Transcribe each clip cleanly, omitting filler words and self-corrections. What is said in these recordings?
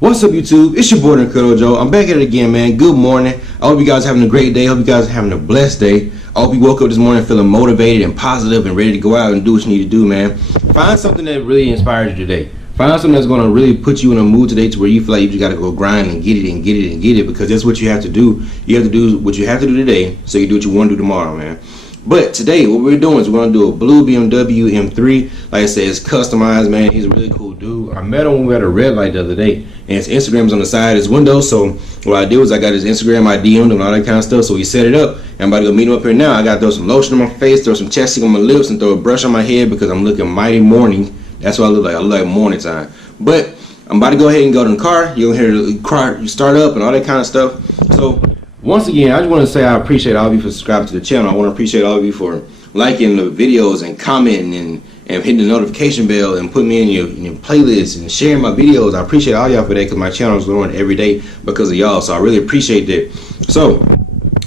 What's up, YouTube? It's your boy Incredible Joe. I'm back at it again, man. Good morning. I hope you guys are having a great day. I hope you guys are having a blessed day. I hope you woke up this morning feeling motivated and positive and ready to go out and do what you need to do, man. Find something that really inspires you today. Find something that's going to really put you in a mood today to where you feel like you just got to go grind and get it and get it and get it, because that's what you have to do. You have to do what you have to do today so you do what you want to do tomorrow, man. But today, what we're doing is we're going to do a blue BMW M3. Like I said, it's customized, man. He's a really cool dude. I met him when we had a red light the other day, and his Instagram's on the side of his window. So what I did was I got his Instagram, I DM'd him and all that kind of stuff. So he set it up. And I'm about to go meet him up here now. I got to throw some lotion on my face, throw some chapstick on my lips, and throw a brush on my head because I'm looking mighty morning. That's what I look like. I look like morning time. But I'm about to go ahead and go to the car. You'll hear the car start up and all that kind of stuff. So once again, I just want to say I appreciate all of you for subscribing to the channel. I want to appreciate all of you for liking the videos and commenting and hitting the notification bell and putting me in your playlists and sharing my videos. I appreciate all y'all for that because my channel is growing every day because of y'all. So I really appreciate that. So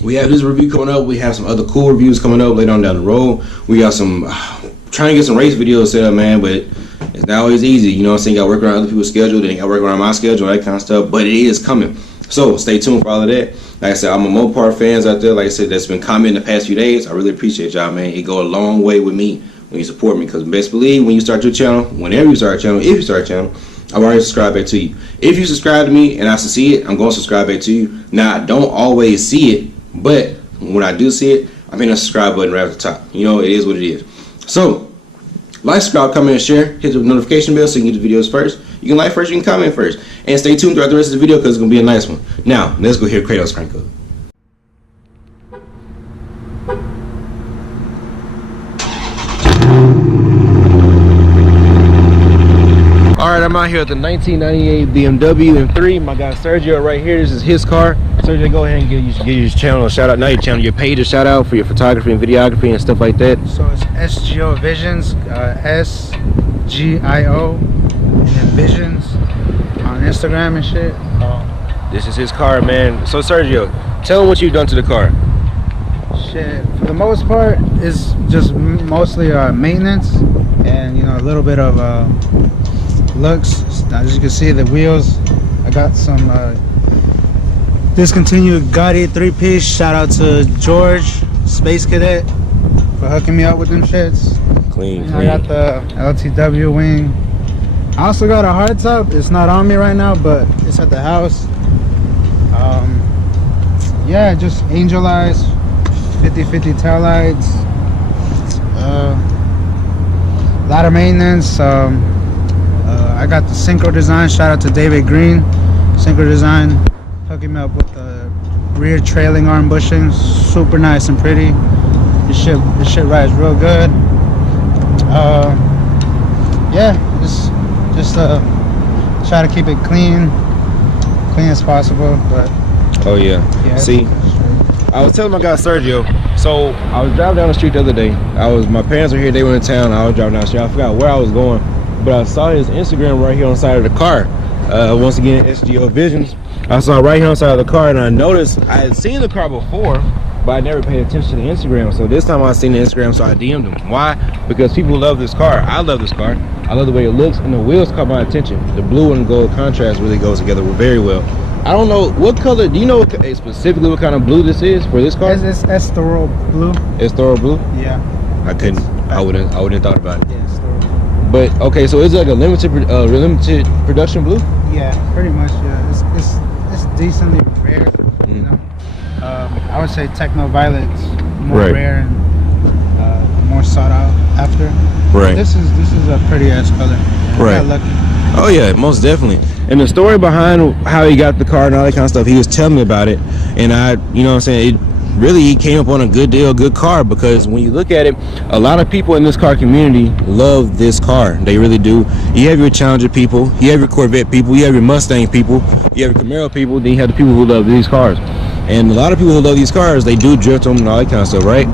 we have this review coming up. We have some other cool reviews coming up later on down the road. We got some trying to get some race videos set up, man, but it's not always easy. You know what I'm saying? You got to work around other people's schedule. Then you got to work around my schedule, that kind of stuff. But it is coming. So stay tuned for all of that. Like I said, I'm a Mopar fans out there, like I said, that's been commenting the past few days. I really appreciate y'all, man. It go a long way with me when you support me, because best believe when you start your channel, whenever you start a channel, if you start a channel, I've already subscribed back to you. If you subscribe to me and I see it, I'm going to subscribe back to you. Now, I don't always see it, but when I do see it, I'm hitting the subscribe button right at the top. You know, it is what it is. So like, subscribe, comment, and share. Hit the notification bell so you can get the videos first. You can like first, you can comment first. And stay tuned throughout the rest of the video because it's going to be a nice one. Now, let's go hear Kratos crank up. Alright, I'm out here at the 1998 BMW M3. My guy Sergio right here. This is his car. Sergio, go ahead and give your channel a shout out. Not your channel, your page a shout out for your photography and videography and stuff like that. So it's SGO Visions, SGIO, and then Visions on Instagram and shit. This is his car, man. So Sergio, tell him what you've done to the car. Shit, for the most part, it's just mostly maintenance and, you know, a little bit of looks. As you can see, the wheels, I got some discontinued Gotti 3-piece. Shout out to George, Space Cadet, for hooking me up with them shits. Clean. I got the LTW wing. I also got a hardtop. It's not on me right now, but it's at the house. Yeah, just angel eyes, 50/50 tail lights, a lot of maintenance. I got the Synchro Design. Shout out to David Green, Synchro Design, hooking me up with the rear trailing arm bushings. Super nice and pretty. This shit rides real good. Yeah, just try to keep it clean as possible. But oh yeah, see, I was telling my guy Sergio. So I was driving down the street the other day. My parents were here. They were in town. I was driving down the street. I forgot where I was going, but I saw his Instagram right here on the side of the car. Once again, SGO Visions. I saw it right here on the side of the car, and I noticed I had seen the car before, but I never paid attention to the Instagram. So this time I seen the Instagram, so I DM'd him. Why? Because people love this car. I love this car. I love the way it looks, and the wheels caught my attention. The blue and gold contrast really goes together very well. I don't know what color. Do you know specifically what kind of blue this is for this car? It's Estoril blue. Estoril blue? Yeah. I couldn't. I wouldn't have thought about it. Yeah, Estoril. But okay, so is it like a limited production blue? Yeah, pretty much. Yeah, it's decently rare. You know, I would say Techno Violet's more rare and more sought out after. Right. This is a pretty ass color. Right. I got lucky. Oh yeah, most definitely. And the story behind how he got the car and all that kind of stuff, he was telling me about it, and you know what I'm saying, he came up on a good deal, good car, because when you look at it, a lot of people in this car community love this car. They really do. You have your Challenger people, you have your Corvette people, you have your Mustang people, you have your Camaro people, then you have the people who love these cars. And a lot of people who love these cars, they do drift them and all that kind of stuff, right?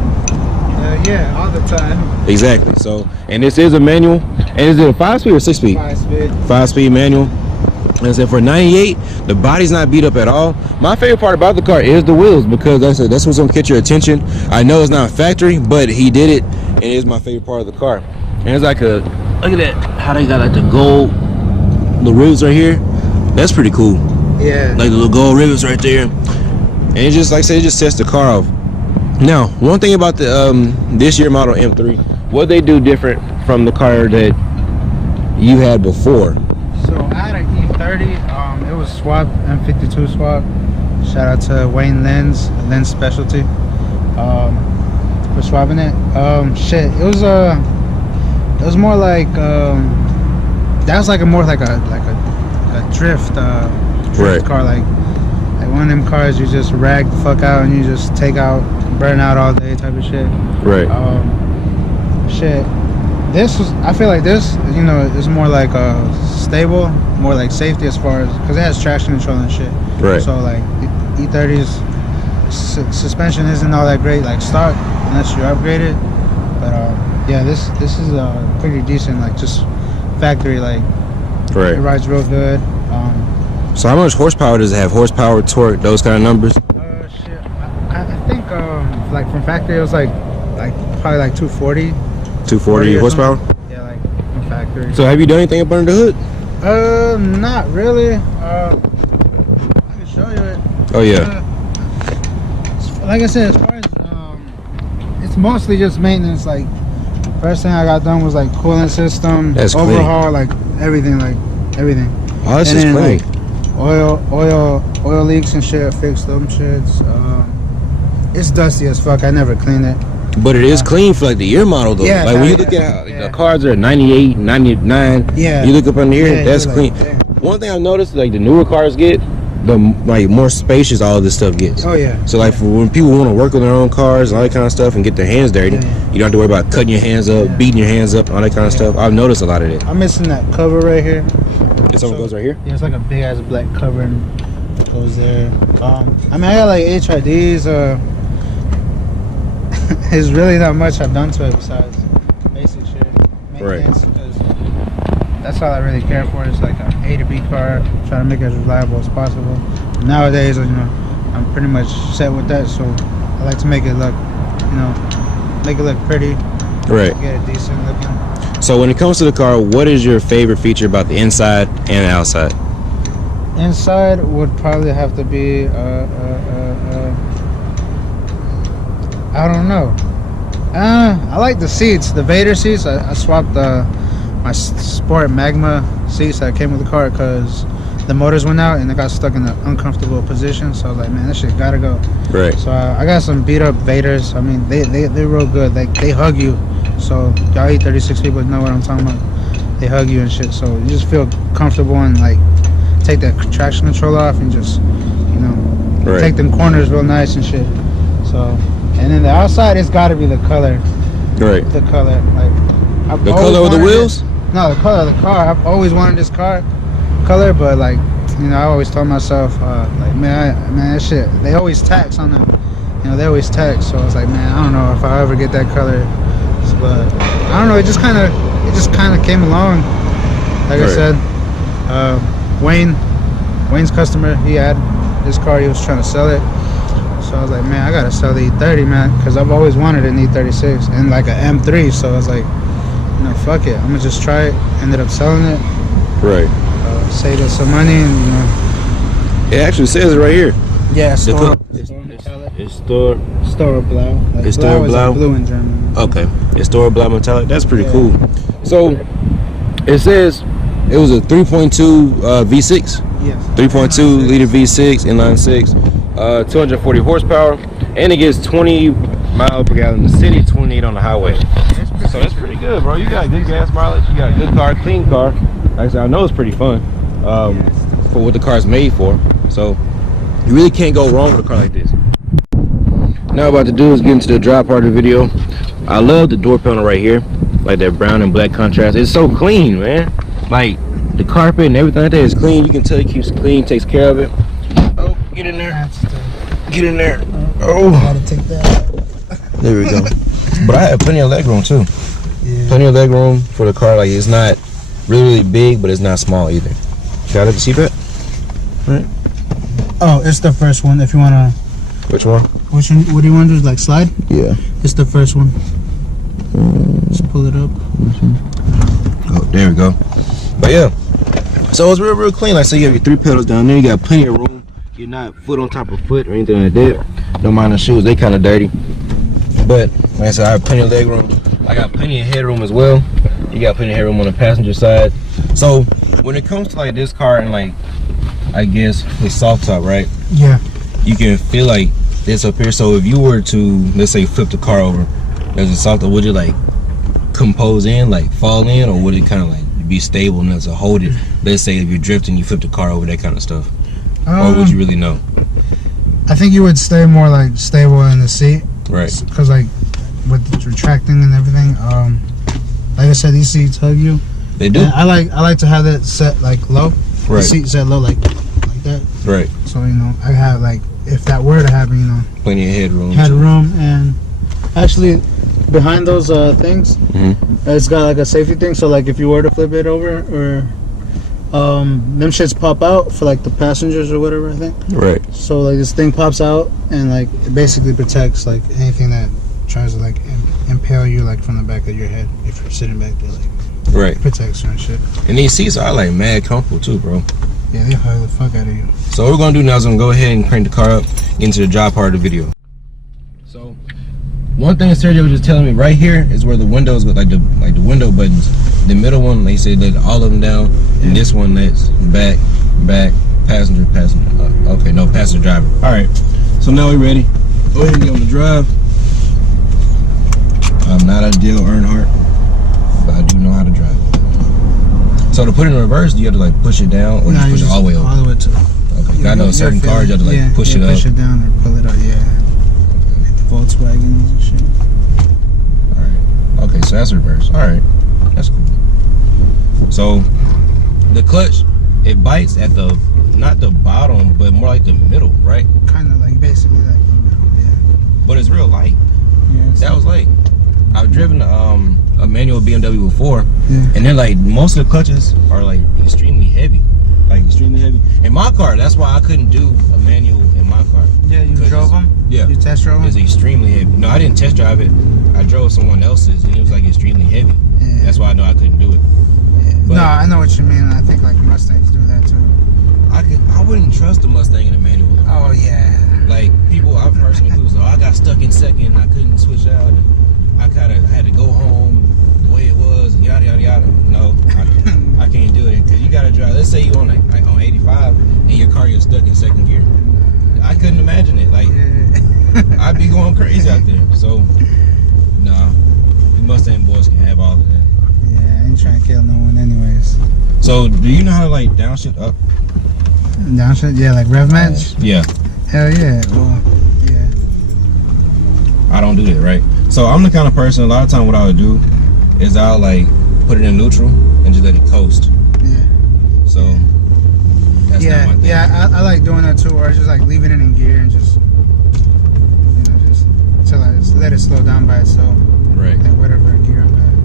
Yeah, all the time. Exactly. So, and this is a manual. And is it a 5-speed or 6-speed? 5-speed. 5-speed manual. And I said for 98, the body's not beat up at all. My favorite part about the car is the wheels, because I said that's what's gonna catch your attention. I know it's not factory, but he did it, and it is my favorite part of the car. And it's like a, look at that, how they got like the gold, the ribs right here. That's pretty cool. Yeah. Like the little gold rivets right there. And it just, like I said, it just sets the car off. Now, one thing about the this year model M3, what they do different from the car that you had before? So I had an E30. It was swapped, M52 swap. Shout out to Wayne Lens Specialty. For swapping it. Shit, it was more like that was like a more like a drift Right. car, like one of them cars you just rag the fuck out and you just take out, burn out all day type of shit. Right. Shit. This was, I feel like this, you know, is more like stable, more like safety as far as, because it has traction control and shit. Right. So like E30's suspension isn't all that great, like stock, unless you upgrade it. But yeah, this is pretty decent, like just factory, like Right. it rides real good. So how much horsepower does it have? Horsepower, torque, those kind of numbers? Shit, I think like from factory it was like probably like 240. 240 horsepower? Yeah, like from factory. So have you done anything up under the hood? Not really. I can show you it. Oh yeah. Like I said, as far as it's mostly just maintenance. Like first thing I got done was like coolant system, That's overhaul, like everything, Oh, this and is then, clean. like, oil leaks and shit. Fix them shits. It's dusty as fuck. I never clean it. But it is clean for like the year model though. Yeah, like when you yeah, look at how yeah. the cars are 98, 99. Yeah. You look up under here, Yeah, that's you're clean. like, damn. One thing I've noticed, like the newer cars get, the like more spacious all of this stuff gets. Oh yeah. So like for when people want to work on their own cars and all that kind of stuff and get their hands dirty, Yeah. you don't have to worry about cutting your hands up, Yeah. beating your hands up, all that kind of stuff. I've noticed a lot of it. I'm missing that cover right here. This one goes right here. Yeah, it's like a big ass black cover and it goes there. I mean, I got like HIDs. There's really not much I've done to it besides basic shit. Maintenance, because that's all I really care for. Is like an A to B car, try to make it as reliable as possible. Nowadays, you know, I'm pretty much set with that. So I like to make it look, you know, make it look pretty. Right. Get it decent looking. So when it comes to the car, what is your favorite feature about the inside and the outside? Inside would probably have to be I don't know. I like the seats, the Vader seats. I swapped my Sport Magma seats that came with the car because the motors went out and it got stuck in an uncomfortable position. So I was like, man, that shit gotta go. Right. So I got some beat up Vaders. I mean, they're real good. They hug you. So y'all E36 people know what I'm talking about. They hug you and shit. So you just feel comfortable and like take that traction control off and just, you know, Right. take them corners real nice and shit. So, and then the outside, it's got to be the color. Right. The color, like The color of the wheels? No, the color of the car. I've always wanted this car color, but like, you know, I always told myself, like, man, that shit. They always tax on them. You know, they always tax. So I was like, man, I don't know if I ever get that color. But I don't know. It just kind of came along. Like Right. I said, Wayne's customer, he had this car. He was trying to sell it. So I was like, man, I gotta sell the E30, man, because I've always wanted an E36 and like an M3. So I was like, you know, fuck it, I'm gonna just try it. Ended up selling it. Right. Saved us some money, and you know. It actually says it right here. Yeah, It's store blau. Like, It's blau store is blau. like blue in German. Okay. It's store black metallic. That's pretty Yeah. cool. So it says it was a 3.2 V6. Yes. 3.2 liter V6 inline 6, 240 horsepower, and it gets 20 miles per gallon in the city, 28 on the highway. So that's pretty good, bro. You got good gas mileage. You got a good car, clean car. Like I said, I know it's pretty fun for what the car's made for. So you really can't go wrong with a car like this. Now what I'm about to do is get into the drive part of the video. I love the door panel right here, like that brown and black contrast. It's so clean, man. Like the carpet and everything like that is clean. You can tell it keeps clean, takes care of it. Oh, get in there. Get in there. Oh, Gotta take that. there we go. But I have plenty of leg room too. Yeah. Plenty of leg room for the car. Like it's not really big, but it's not small either. Got it, the seatbelt? Right. Oh, it's the first one. If you wanna. Which one? Which one? What do you want to do? Like slide? Yeah. It's the first one. Just pull it up. Oh, there we go. But yeah, So it's real clean. Like, say you have your 3 pedals down there, you got plenty of room. You're not foot on top of foot or anything like that. Don't mind the shoes, they kind of dirty. But like I said, I have plenty of leg room. I got plenty of headroom as well. You got plenty of headroom on the passenger side. So when it comes to like this car and like, I guess the soft top, right? Yeah. You can feel like this up here. So if you were to, let's say, flip the car over, there's a soft top, would it like compose in, like fall in, or would it kind of like be stable enough to hold it? Let's say if you're drifting, you flip the car over, that kind of stuff. Or would you really know? I think you would stay more like stable in the seat. Right. Because like with the retracting and everything, like I said, these seats hug you. They do. And I like to have that set like low. Right. The seat set low like that. Right. So you know, I have like, if that were to happen, you know, plenty of headroom. Headroom, and actually behind those things, it's got like a safety thing. So like if you were to flip it over, or them shits pop out for like the passengers or whatever, I think. Right. So like this thing pops out and like it basically protects like anything that tries to like impale you like from the back of your head if you're sitting back there, like. Right. It protects you and shit. And these seats are like mad comfortable too, bro. Yeah, they hug the fuck out of you. So what we're gonna do now is I'm gonna go ahead and crank the car up into the drive part of the video. So one thing Sergio was just telling me, right here is where the windows go, like the window buttons. The middle one, they said let all of them down, and this one lets back, passenger. Okay, no, passenger driver. All right. So now we're ready. Go ahead and get on the drive. I'm not a Dale Earnhardt, but I do know how to drive. So to put it in reverse, do you have to like push it down, or just push it all the way over? All the way to. Okay. I know certain cars you have to like push it up. Push it down or pull it up. Yeah. Volkswagens and shit. Alright. Okay, so that's reverse. Alright. That's cool. So the clutch, it bites at the, not the bottom, but more like the middle, right? Kind of like, basically like the middle, yeah. But it's real light. Yeah. That was light. I've driven a manual BMW before, yeah. And then like most of the clutches are like extremely heavy. Like extremely heavy. In my car, that's why I couldn't do a manual in my car. Yeah, you drove them? Yeah. You test drove them? It's extremely heavy. No, I didn't test drive it. I drove someone else's, and it was like extremely heavy. Yeah. That's why I know I couldn't do it. Yeah. No, I know what you mean. I think like Mustangs do that too. I wouldn't trust a Mustang in a manual. Oh yeah. Like I've heard some people say, oh, I got stuck in second and I couldn't switch out. I kind of had to go home the way it was, and yada yada yada. No, I can't do it, because you gotta drive. Let's say you on like on 85 and your car is stuck in second gear. I couldn't imagine it. Like I'd be going crazy out there. So nah, the Mustang boys can have all of that. Yeah, I ain't trying to kill no one anyways. So do you know how to like downshift up? Downshift? Yeah, like rev match? Yeah. Hell yeah. Well, yeah. I don't do that, right? So I'm the kind of person, a lot of time what I would do is I'll like put it in neutral and just let it coast. Yeah. So that's not my thing. Yeah, I like doing that too, or I just like leaving it in gear and just, you know, just till I just let it slow down by itself. Right. Like whatever gear I'm at.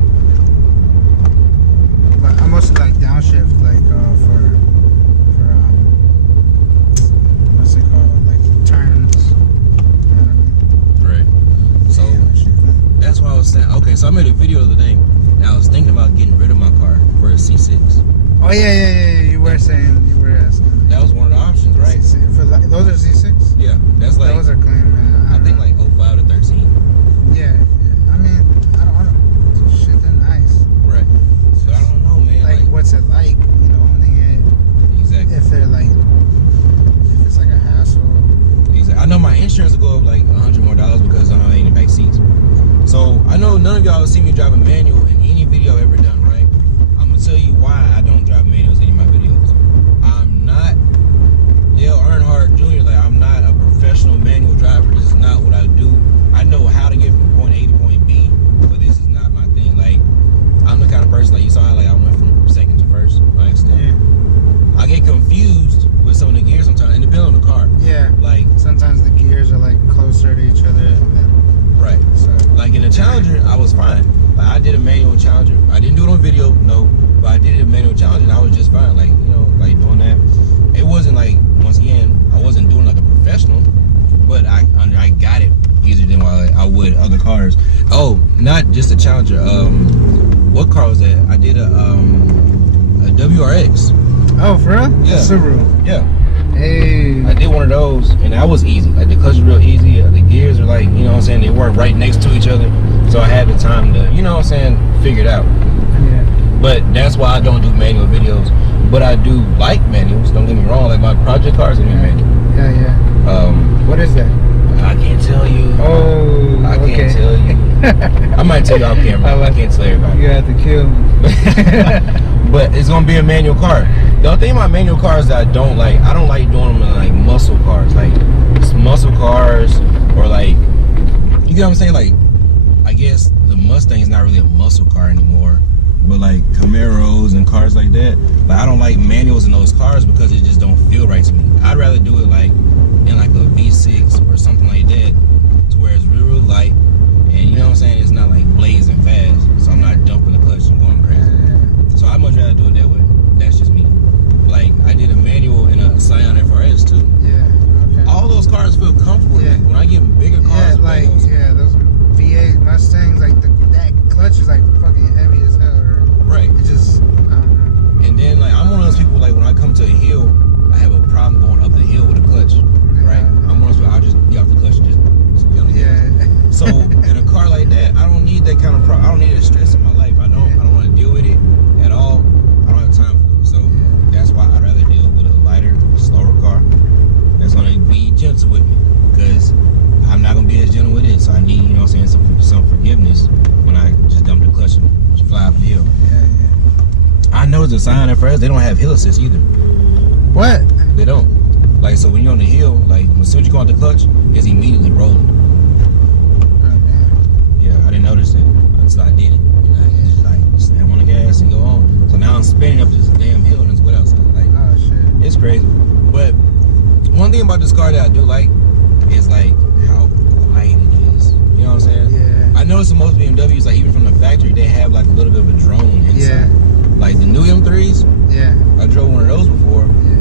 But I mostly like downshift, like for what's it called, like turns. You know what I mean? Right. So that's why I was saying. Okay, so I made a video the other day, and I was thinking about getting rid of my car for a C6. Oh yeah. You were asking. That was one of the options, right? C6. For those are C6. Yeah, that's like. Those are clean, man. I think like 05 to 13. Yeah. I mean, I don't. Shit, they're nice. Right. But I don't know, man. Like what's it like? You know, owning it. Exactly. If they're like, if it's like a hassle. Exactly. I know my insurance will go up like $100 more because I'm in the back seats. So I know none of y'all will see me drive a manual in any video I've ever done, right? I'm gonna tell you why I don't drive manuals in any of my videos. I'm not Dale Earnhardt Jr. Like I'm not a professional manual driver. This is not what I do. I know how to get from point A to point B, but this is not my thing. Like I'm the kind of person, like you saw, like I went from second to first by accident. Yeah. I get confused with some of the gears sometimes, and depending on the car. Yeah. Like sometimes the gears are like closer to each other than. Right. So like in the Challenger, I was fine. Like I did a manual Challenger. I didn't do it on video, no, but I did a manual Challenger, and I was just fine. Like, you know, like doing that. It wasn't like, once again, I wasn't doing like a professional, but I got it easier than I would other cars. Oh, not just a Challenger. What car was that? I did a a WRX. Oh, for real? Yeah. Subaru. Yeah. Hey. I did one of those, and that was easy. Like the clutch was real easy. The gears are like, you know what I'm saying, they weren't right next to each other. So I had the time to, you know what I'm saying, figure it out. Yeah. But that's why I don't do manual videos. But I do like manuals. Don't get me wrong. Like my project cars are manual. Yeah, yeah. What is that? I can't tell you. Oh, I can't tell you. I might tell you off camera. I can't tell everybody. You have to kill me. But it's gonna be a manual car. The only thing about manual cars that I don't like doing them in like muscle cars, like muscle cars, or like, you get what I'm saying? Like, I guess the Mustang is not really a muscle car anymore, but like Camaros and cars like that, like I don't like manuals in those cars because it just don't feel right to me. I'd rather do it like in like a V6 or something like that, to where it's real light, and you know what I'm saying, it's not like blazing fast, so I'm not dumping the clutch and going crazy. So I'd much rather do it that way. That's just me. Like I did a manual in a Scion FRS too. Yeah. Okay. All those cars feel comfortable. Yeah. When I get bigger cars, like those V8 Mustangs, like that clutch is like fucking heavy as hell. Right. It just, I don't know. And then like I'm one of those people, like when I come to a hill, I have a problem going up the hill with a clutch. Right. I'm one of those people, I'll just get off the clutch and just get on the gas. So in a car like that, I don't need that kind of I don't need that stress in my life. I don't want to deal with it at all. I don't have time for it. So that's why I'd rather deal with a lighter, slower car that's gonna be gentle with me, because I'm not gonna be as gentle with it. So I need, you know what I'm saying, some forgiveness when I just dump the clutch and just fly up the hill. I know the Scion FRS, they don't have hill assist either. What? They don't. Like, so when you're on the hill, like as soon as you go out the clutch, it's immediately rolling. Yeah, I didn't notice it until I did it. And I just like slam on the gas and go on. So now I'm spinning up this damn hill and it's wet outside. Like, oh shit, it's crazy. But one thing about this car that I do like is like how light it is. You know what I'm saying? Yeah. I noticed in most BMWs, like even from the factory, they have like a little bit of a drone inside. Yeah. Like the new M3s. Yeah. I drove one of those before. Yeah.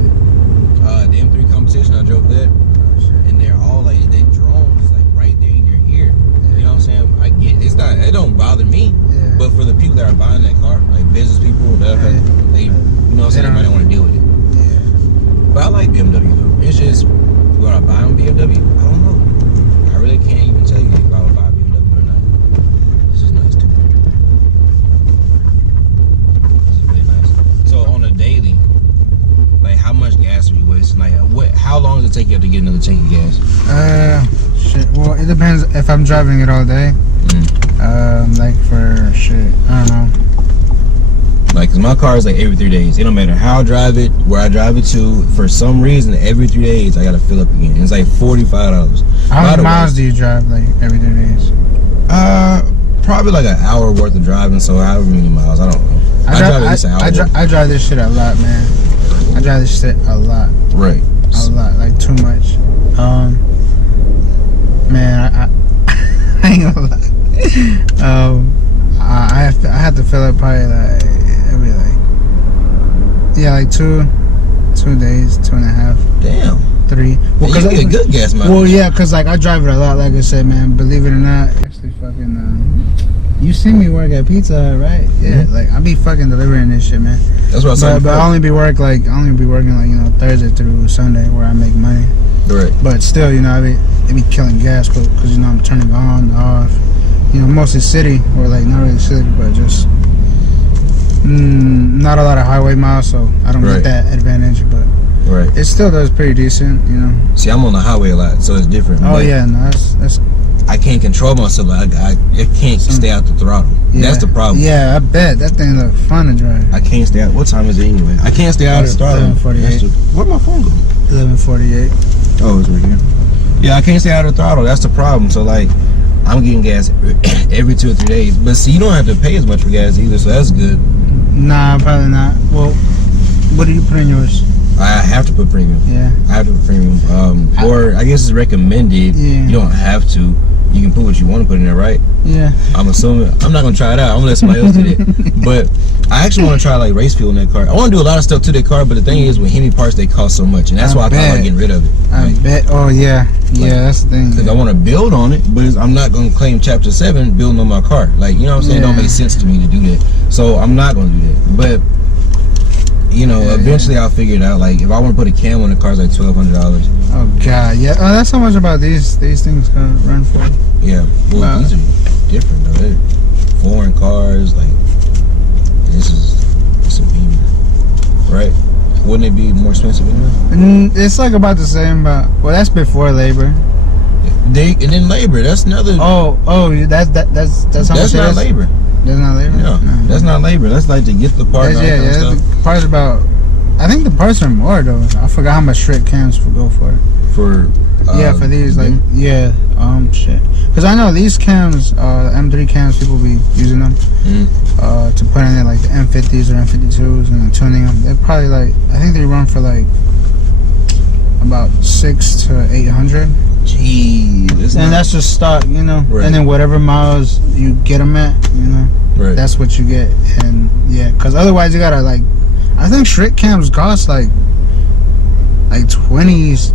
The M3 competition, I drove that. Oh, shit. And they're all like, that drone is like right there in your ear. Yeah. You know what I'm saying? I get it's not, it don't bother me. Yeah. But for the people that are buying that car, like business people, whatever, they, you know what I'm saying, they might not want to deal with it. Yeah. But I like BMW though. It's just, would I buy a BMW? I don't know. I really can't even tell you if I would buy a BMW or not. It's just nice too. This is really nice. So on a daily, like how much gas are you wasting? Like how long does it take you to get another tank of gas? Shit. Well, it depends if I'm driving it all day. Like for shit, I don't know. Like, cause my car is like every 3 days. It don't matter how I drive it, where I drive it to. For some reason, every 3 days I gotta fill up again. It's like $45. How many miles do you drive like every 3 days? Probably like an hour worth of driving. So however many miles, I don't know. I drive at least an hour. I drive this shit a lot, man. I drive this shit a lot. Right. A lot, like too much. Man, I ain't gonna lie. I have to fill up probably like every like 2 days, 2.5. Damn. 3. Well, cause you get good gas mileage. Well, yeah, cause like I drive it a lot. Like I said, man, believe it or not, actually fucking. You see me work at Pizza Hut, right? Yeah, like I be fucking delivering this shit, man. That's what I'm saying. But I only be working like you know, Thursday through Sunday where I make money. Right. But still, you know, it be killing gas because you know I'm turning on, off. You know, mostly city or like not really city, but just not a lot of highway miles, so I don't get that advantage. But it still does pretty decent, you know. See, I'm on the highway a lot, so it's different. Oh yeah, no, that's. I can't control myself. I can't stay out the throttle. Yeah. That's the problem. Yeah, I bet that thing look fun to drive. I can't stay out. What time is it anyway? I can't stay out of the throttle. 11:48. Where'd my phone go? 11:48. Oh, it's right here. Yeah, I can't stay out of the throttle. That's the problem. So like, I'm getting gas every 2 or 3 days. But see, you don't have to pay as much for gas either, so that's good. Nah, probably not. Well, what do you put in yours? I have to put premium. Yeah. I have to put premium. Or I guess it's recommended. Yeah. You don't have to. You can put what you want to put in there, right? Yeah. I'm assuming. I'm not gonna try it out. I'm gonna let somebody else do it. But I actually want to try like race fuel in that car. I want to do a lot of stuff to that car, but the thing is, with Hemi parts, they cost so much, and that's why I kind of like getting rid of it. I bet. Oh yeah, yeah, that's the thing. Because I want to build on it, but I'm not gonna claim Chapter 7 building on my car. Like, you know what I'm saying? It don't make sense to me to do that. So I'm not gonna do that. But you know, eventually I'll figure it out. Like if I want to put a cam on the car, it's like $1,200. Oh god, yeah. Oh, that's how much about these things gonna run for. Yeah, well, these are different though. They're foreign cars. Like it's a Beamer, right? Wouldn't it be more expensive anyway? It's like about the same, but well, that's before labor. And then labor. That's another. That's how much. That's not labor. That's not labor. No, that's not labor. That's like to get the part. The parts about. I think the parts are more though. I forgot how much Shrek cams would go for. For for these shit. Because I know these cams, M3 cams, people be using them to put in there like the M50s or M52s and then tuning them. They're probably like, I think they run for like about 600 to 800. Jeez, and that's just stock, you know. Right. And then whatever miles you get them at, you know, that's what you get. And yeah, because otherwise you gotta like, I think Shrek cams cost like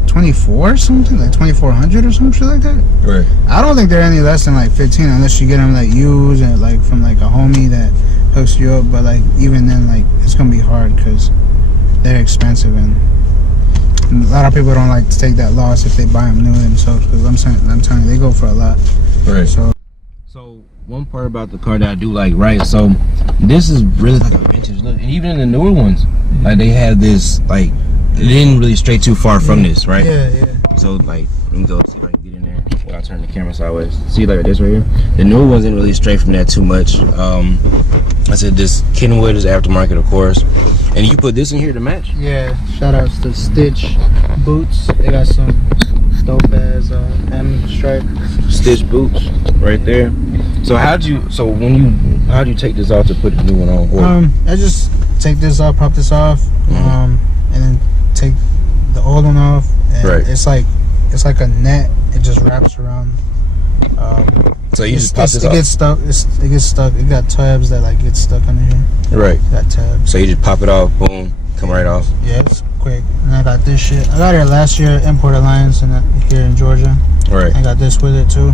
24 or something, like 2,400 or some shit like that. Right. I don't think they're any less than like 15 unless you get them like used and like from like a homie that hooks you up. But like even then, like it's gonna be hard because they're expensive and a lot of people don't like to take that loss if they buy them new themselves. Because I'm telling you, they go for a lot. Right. So one part about the car that I do like, right? So this is really like a vintage look, and even in the newer ones, like they have this like. It didn't really stray too far from this, right? Yeah. So like, let me go see if I can get in there without turning the camera sideways. See like this right here? The newer ones didn't really stray from that too much. I said this Kenwood is aftermarket, of course. And you put this in here to match? Yeah. Shout outs to Stitch boots. They got some dope ass M stripe. Stitch boots right there. So how'd you take this off to put the new one on? Or? I just take this off, pop this off, and then take the old one off, and it's like a net. It just wraps around. So you just pop this off. It gets stuck. It got tabs that like get stuck under here. Right. Got tabs. So you just pop it off, boom, come right off. Yeah, it's quick. And I got this shit. I got it last year, Import Alliance, here in Georgia. Right. I got this with it too.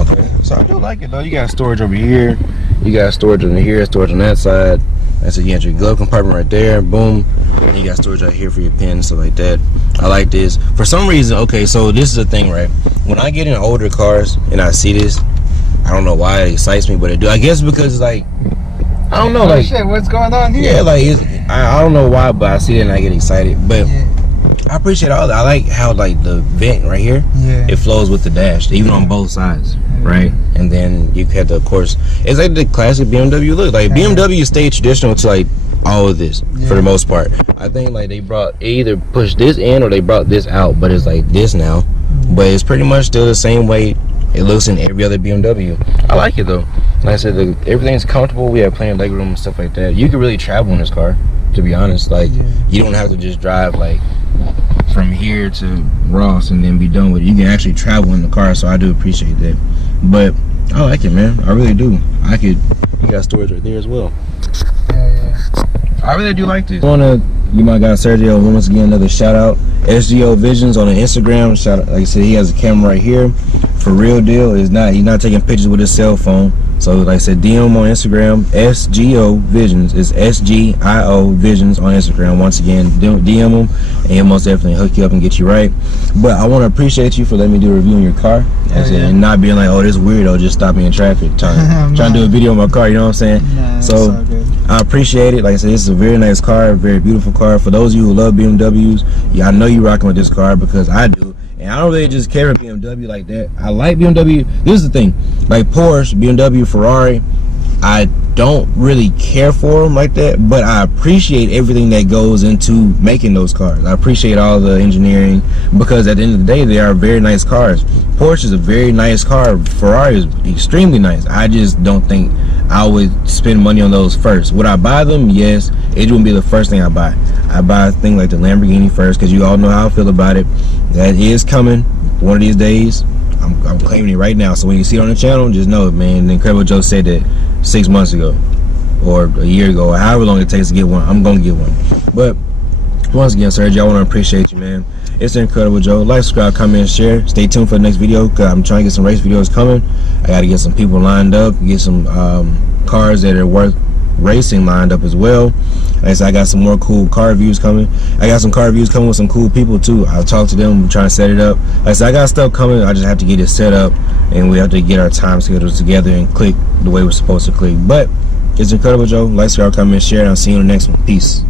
Okay. So I do like it though. You got storage over here. You got storage over here. Storage on that side. That's a your glove compartment right there. Boom. And you got storage right here for your pen and stuff like that. I like this. For some reason, okay, so this is the thing, right? When I get in older cars and I see this, I don't know why it excites me, but it do. I guess because it's like, I don't know, like shit, what's going on here? Yeah, like I don't know why, but I see it and I get excited. But I appreciate all that. I like how like the vent right here, it flows with the dash, even on both sides, right? And then you have the, of course, it's like the classic BMW look. Like BMW stayed traditional to like all of this for the most part. I think like they either pushed this in or they brought this out, but it's like this now. But it's pretty much still the same way it looks in every other BMW. I like it though. Like I said, everything's comfortable. We have plenty of leg room and stuff like that. You can really travel in this car, to be honest. Like you don't have to just drive like from here to Ross and then be done with it. You can actually travel in the car, so I do appreciate that. But I like it, man. I really do. You got storage right there as well. I really do like this. I want to give my guy Sergio once again another shout out. SGO Visions on the Instagram. Shout out, like I said, he has a camera right here. For real deal, he's not taking pictures with his cell phone. So like I said, DM him on Instagram. SGO Visions. It's SGIO Visions on Instagram. Once again, DM him and he'll most definitely hook you up and get you right. But I want to appreciate you for letting me do a review on your car. And not being like, oh, this weirdo just stopped me in traffic trying to do a video on my car, you know what I'm saying? So I appreciate it. Like I said, this is a very nice car, a very beautiful car. For those of you who love BMWs, I know you're rocking with this car because I do. And I don't really just care for BMW like that. I like BMW. This is the thing. Like Porsche, BMW, Ferrari, I don't really care for them like that, but I appreciate everything that goes into making those cars. I appreciate all the engineering because at the end of the day, they are very nice cars. Porsche is a very nice car. Ferrari is extremely nice. I just don't think I would spend money on those first. Would I buy them? Yes. It wouldn't be the first thing I buy. I buy a thing like the Lamborghini first because you all know how I feel about it. That is coming one of these days. I'm claiming it right now. So when you see it on the channel, just know it, man. The Incredible Joe said that 6 months ago or a year ago or however long it takes to get one. I'm gonna get one. But once again, Sergio, I want to appreciate you, man. It's the Incredible Joe. Like, subscribe, comment, share. Stay tuned for the next video because I'm trying to get some race videos coming. I got to get some people lined up, get some cars that are worth racing lined up as well. Like I said, I got some more cool car reviews coming. I got some car reviews coming with some cool people too. I'll talk to them, trying to set it up. Like I said, I got stuff coming. I just have to get it set up, and we have to get our time schedules together and click the way we're supposed to click. But it's Incredible Joe. Like, subscribe, comment, share, and I'll see you on the next one. Peace.